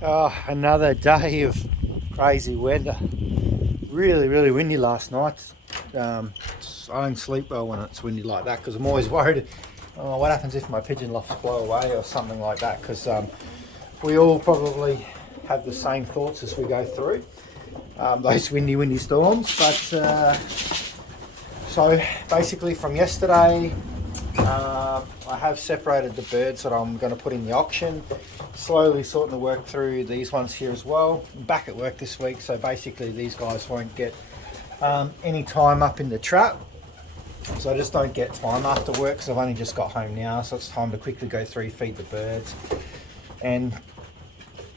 Oh, another day of crazy weather. Really windy last night. I don't sleep well when it's windy like that because I'm always worried, what happens if my pigeon lofts blow away or something like that, because we all probably have the same thoughts as we go through those windy storms. But so basically from yesterday, I have separated the birds that I'm going to put in the auction. Slowly sorting to work through these ones here as well. I'm back at work this week, so basically these guys won't get any time up in the trap. So I just don't get time after work because I've only just got home now, so it's time to quickly go through, feed the birds. And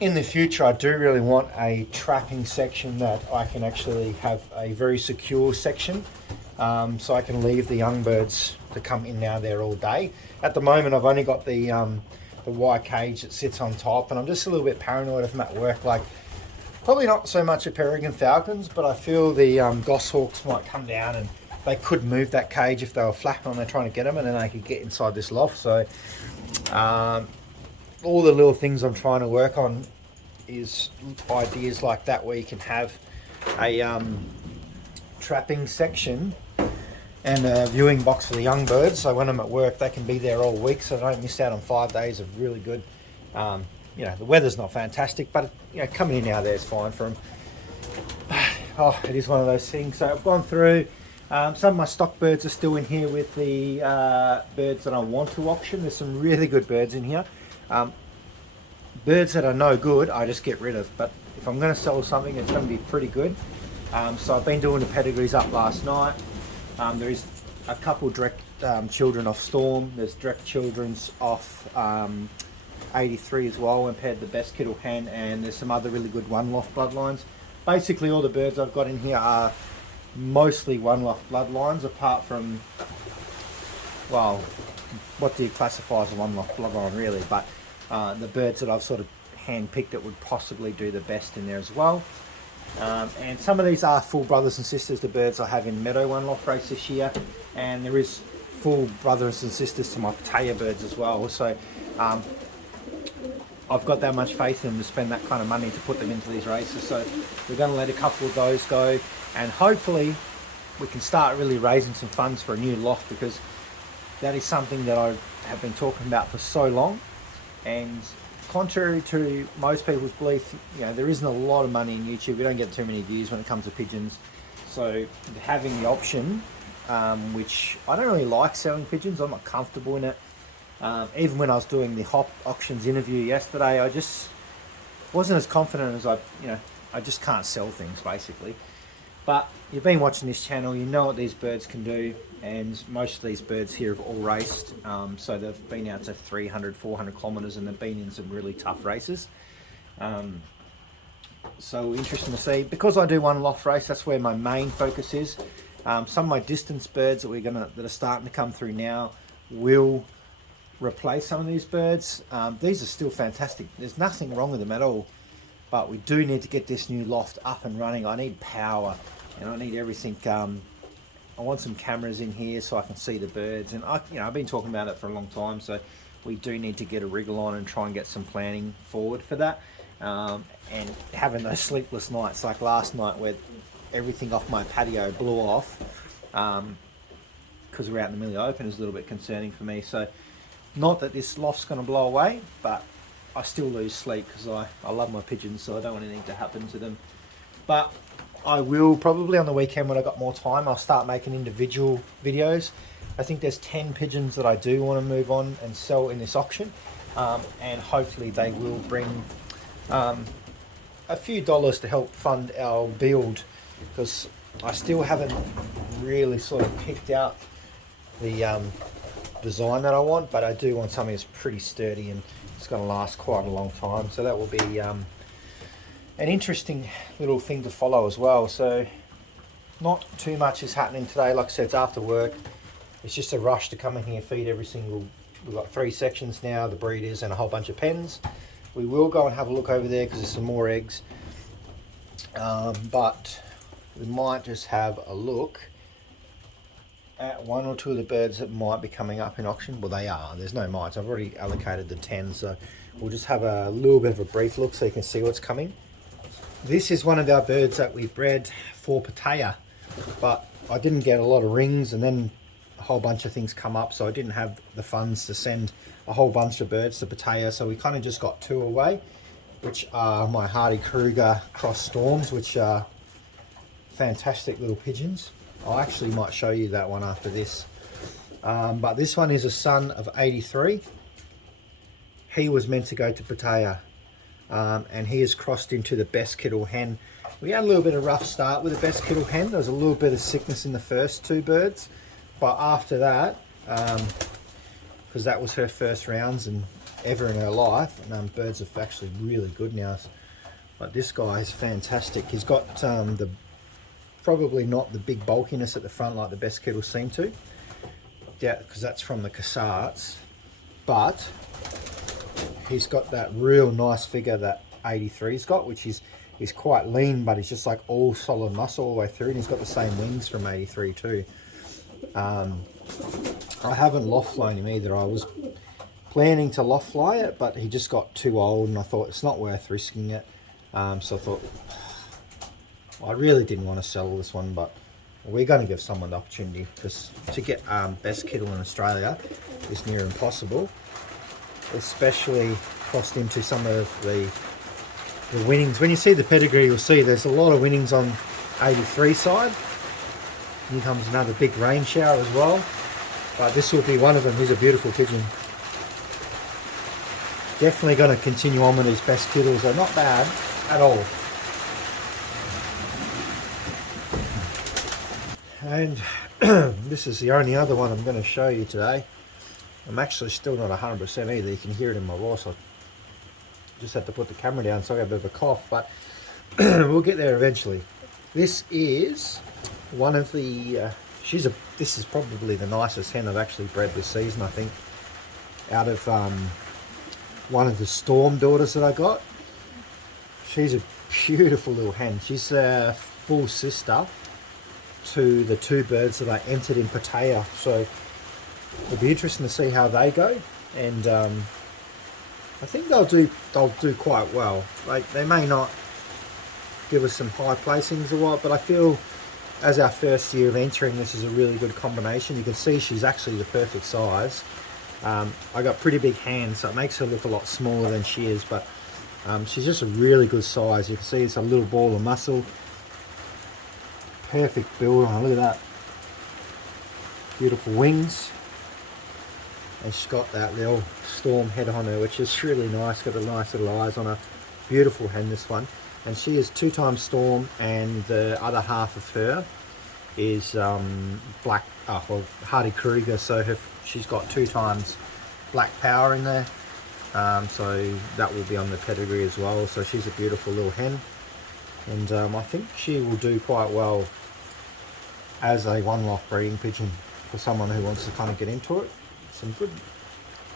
in the future, I do really want a trapping section that I can actually have a very secure section, so I can leave the young birds to come in and out there all day. At the moment, I've only got the wire cage that sits on top, and I'm just a little bit paranoid if I'm at work. Like, probably not so much a peregrine falcons, but I feel the goshawks might come down and they could move that cage if they were flapping on there trying to get them, and then they could get inside this loft. So all the little things I'm trying to work on is ideas like that, where you can have a trapping section and a viewing box for the young birds, so when I'm at work they can be there all week, so I don't miss out on 5 days of really good, the weather's not fantastic, but coming in and out there is fine for them. Oh, it is one of those things. So I've gone through, some of my stock birds are still in here with the birds that I want to auction. There's some really good birds in here. Birds that are no good, I just get rid of, but if I'm going to sell something, it's going to be pretty good. So I've been doing the pedigrees up last night. There is a couple direct children off Storm. There's direct children's off 83 as well, and paired the best kittle hen, and there's some other really good one loft bloodlines. Basically all the birds I've got in here are mostly one loft bloodlines, apart from, well, what do you classify as a one loft bloodline really, but the birds that I've sort of hand picked that would possibly do the best in there as well. And some of these are full brothers and sisters to birds I have in Meadow One Loft race this year, and there is full brothers and sisters to my Pattaya birds as well. So I've got that much faith in them to spend that kind of money to put them into these races. So we're going to let a couple of those go, and hopefully we can start really raising some funds for a new loft, because that is something that I have been talking about for so long. And contrary to most people's belief, there isn't a lot of money in YouTube. We don't get too many views when it comes to pigeons. So having the option, which I don't really like selling pigeons, I'm not comfortable in it. Even when I was doing the Hop Auctions interview yesterday, I just wasn't as confident as I just can't sell things basically. But you've been watching this channel, you know what these birds can do, and most of these birds here have all raced, so they've been out to 300, 400 kilometres, and they've been in some really tough races. So interesting to see. Because I do one loft race, that's where my main focus is. Some of my distance birds that are starting to come through now will replace some of these birds. These are still fantastic. There's nothing wrong with them at all, but we do need to get this new loft up and running. I need power, and I need everything. I want some cameras in here so I can see the birds, and I've been talking about it for a long time, so we do need to get a wriggle on and try and get some planning forward for that. And having those sleepless nights like last night where everything off my patio blew off, because we're out in the middle of the open, is a little bit concerning for me. So not that this loft's going to blow away, but I still lose sleep because I love my pigeons, so I don't want anything to happen to them. But I will probably on the weekend, when I've got more time, I'll start making individual videos. I think there's 10 pigeons that I do want to move on and sell in this auction, and hopefully they will bring a few dollars to help fund our build, because I still haven't really sort of picked out the design that I want, but I do want something that's pretty sturdy and it's going to last quite a long time. So that will be an interesting little thing to follow as well. So not too much is happening today. Like I said, it's after work. It's just a rush to come in here, feed every single, we've got 3 sections now, the breeders and a whole bunch of pens. We will go and have a look over there because there's some more eggs, but we might just have a look at 1 or 2 of the birds that might be coming up in auction. Well, they are, there's no mites. I've already allocated the 10, so we'll just have a little bit of a brief look so you can see what's coming. This is one of our birds that we bred for Pattaya, but I didn't get a lot of rings, and then a whole bunch of things come up, so I didn't have the funds to send a whole bunch of birds to Pattaya, so we kind of just got 2 away, which are my Hardy Kruger cross storms, which are fantastic little pigeons. I actually might show you that one after this. But this one is a son of 83. He was meant to go to Pattaya, and he has crossed into the best kittle hen. We had a little bit of rough start with the best kittle hen. There was a little bit of sickness in the first 2 birds, but after that, because that was her first rounds and ever in her life, and birds are actually really good now. But this guy is fantastic. He's got the probably not the big bulkiness at the front like the best kettles seem to. Yeah, because that's from the Cassats, but he's got that real nice figure that 83's got, which is he's quite lean, but he's just like all solid muscle all the way through, and he's got the same wings from 83 too. I haven't loft flown him either. I was planning to loft fly it, but he just got too old, and I thought it's not worth risking it. So I thought, I really didn't want to sell this one, but we're going to give someone the opportunity, because to get best kittle in Australia is near impossible, especially crossed into some of the winnings. When you see the pedigree, you'll see there's a lot of winnings on 83 side. Here comes another big rain shower as well, but this will be one of them. He's a beautiful pigeon. Definitely going to continue on with these best kittles. They're not bad at all. And this is the only other one I'm going to show you today. I'm actually still not 100% either. You can hear it in my voice. I just had to put the camera down, so I got a bit of a cough, but we'll get there eventually. This is one of the this is probably the nicest hen I've actually bred this season, I think, out of one of the Storm daughters that I got. She's a beautiful little hen. She's a full sister to the 2 birds that I entered in Pattaya, so it'll be interesting to see how they go, and I think they'll do quite well. Like, they may not give us some high placings or what, but I feel as our first year of entering, this is a really good combination. You can see she's actually the perfect size. I got pretty big hands, so it makes her look a lot smaller than she is, but she's just a really good size. You can see it's a little ball of muscle. Perfect build on her, look at that. Beautiful wings. And she's got that little storm head on her, which is really nice. Got the nice little eyes on her. Beautiful hen, this one. And she is 2 times storm, and the other half of her is Hardy Kruger, so she's got 2 times black power in there. So that will be on the pedigree as well. So she's a beautiful little hen, and I think she will do quite well as a one-loft breeding pigeon for someone who wants to kind of get into it. Some good.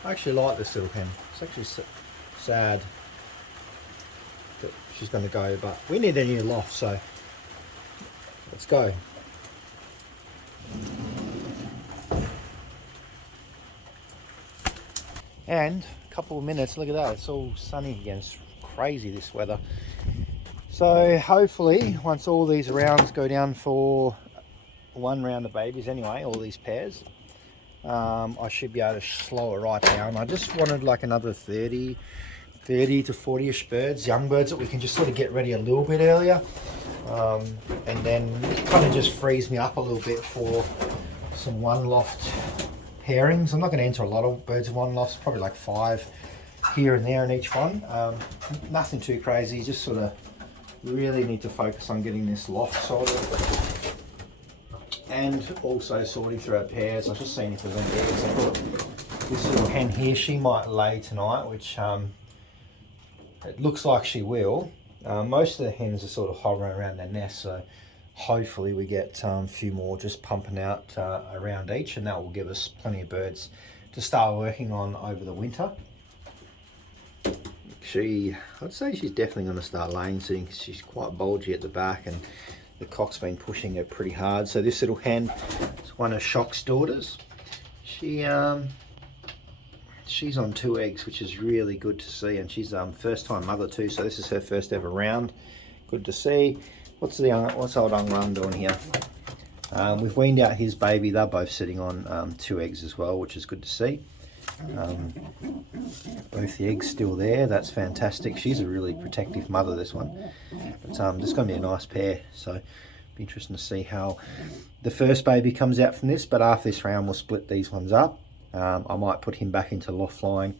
I actually like this little hen. It's actually sad that she's going to go, but we need a new loft, so let's go. And a couple of minutes, look at that, it's all sunny again. It's crazy, this weather. So hopefully once all these rounds go down for 1 round of babies anyway, all these pairs, I should be able to slow it right down. I just wanted like another 30 to 40ish birds, young birds, that we can just sort of get ready a little bit earlier, and then kind of just frees me up a little bit for some one loft pairings. I'm not going to enter a lot of birds in one lofts, probably like 5 here and there in each one. Nothing too crazy, just sort of really need to focus on getting this loft sorted, and also sorting through our pairs. I was just seeing if there's any eggs. I thought this little hen here, she might lay tonight, which it looks like she will. Most of the hens are sort of hovering around their nest, so hopefully we get a few more just pumping out around each, and that will give us plenty of birds to start working on over the winter. I'd say she's definitely going to start laying soon, because she's quite bulgy at the back, and the cock's been pushing her pretty hard. So this little hen is one of Shock's daughters. She's she's on 2 eggs, which is really good to see, and she's first time mother too, so this is her first ever round. Good to see. What's old Ung Rung doing here? We've weaned out his baby. They're both sitting on 2 eggs as well, which is good to see. Both the eggs still there. That's fantastic. She's a really protective mother, this one. But this is going to be a nice pair, so it'll be interesting to see how the first baby comes out from this. But after this round, we'll split these ones up. I might put him back into loft flying,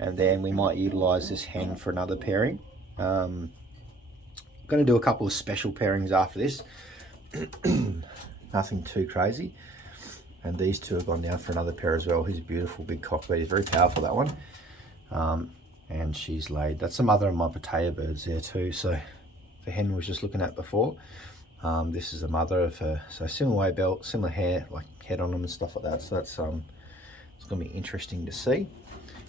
and then we might utilise this hen for another pairing. I'm going to do a couple of special pairings after this. Nothing too crazy. And these two have gone down for another pair as well. He's a beautiful big cockbird. He's very powerful, that one. And she's laid. That's the mother of my potato birds there too. So the hen we was just looking at before. This is the mother of her. So similar way belt, similar hair, like head on them and stuff like that. So that's it's going to be interesting to see.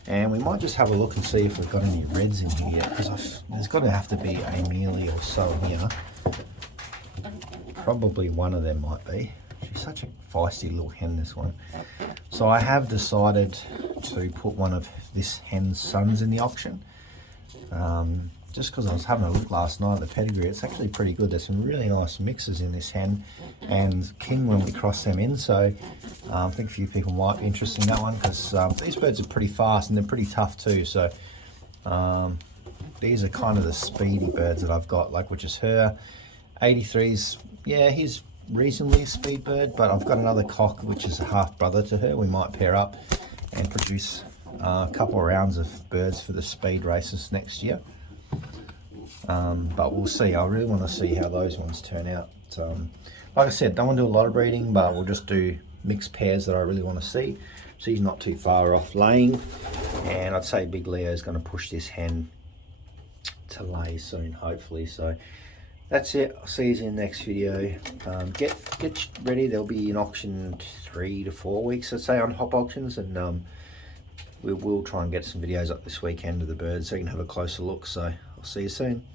And we might just have a look and see if we've got any reds in here yet, because there's got to have to be a mealy or so here. Probably one of them might be. She's such a feisty little hen, this one. So I have decided to put one of this hen's sons in the auction. Just because I was having a look last night at the pedigree, it's actually pretty good. There's some really nice mixes in this hen and king when we cross them in. So I think a few people might be interested in that one, because these birds are pretty fast and they're pretty tough too. So these are kind of the speedy birds that I've got, like, which is her. 83's, yeah, he's reasonably a speed bird, but I've got another cock which is a half brother to her. We might pair up and produce a couple of rounds of birds for the speed races next year. But we'll see. I really want to see how those ones turn out. Like I said, don't want to do a lot of breeding, but we'll just do mixed pairs that I really want to see. She's not too far off laying, and I'd say Big Leo is going to push this hen to lay soon, hopefully. So that's it. I'll see you in the next video. Get ready. There'll be an auction 3 to 4 weeks, I'd say, on Hop Auctions, and we will try and get some videos up this weekend of the birds so you can have a closer look. So I'll see you soon.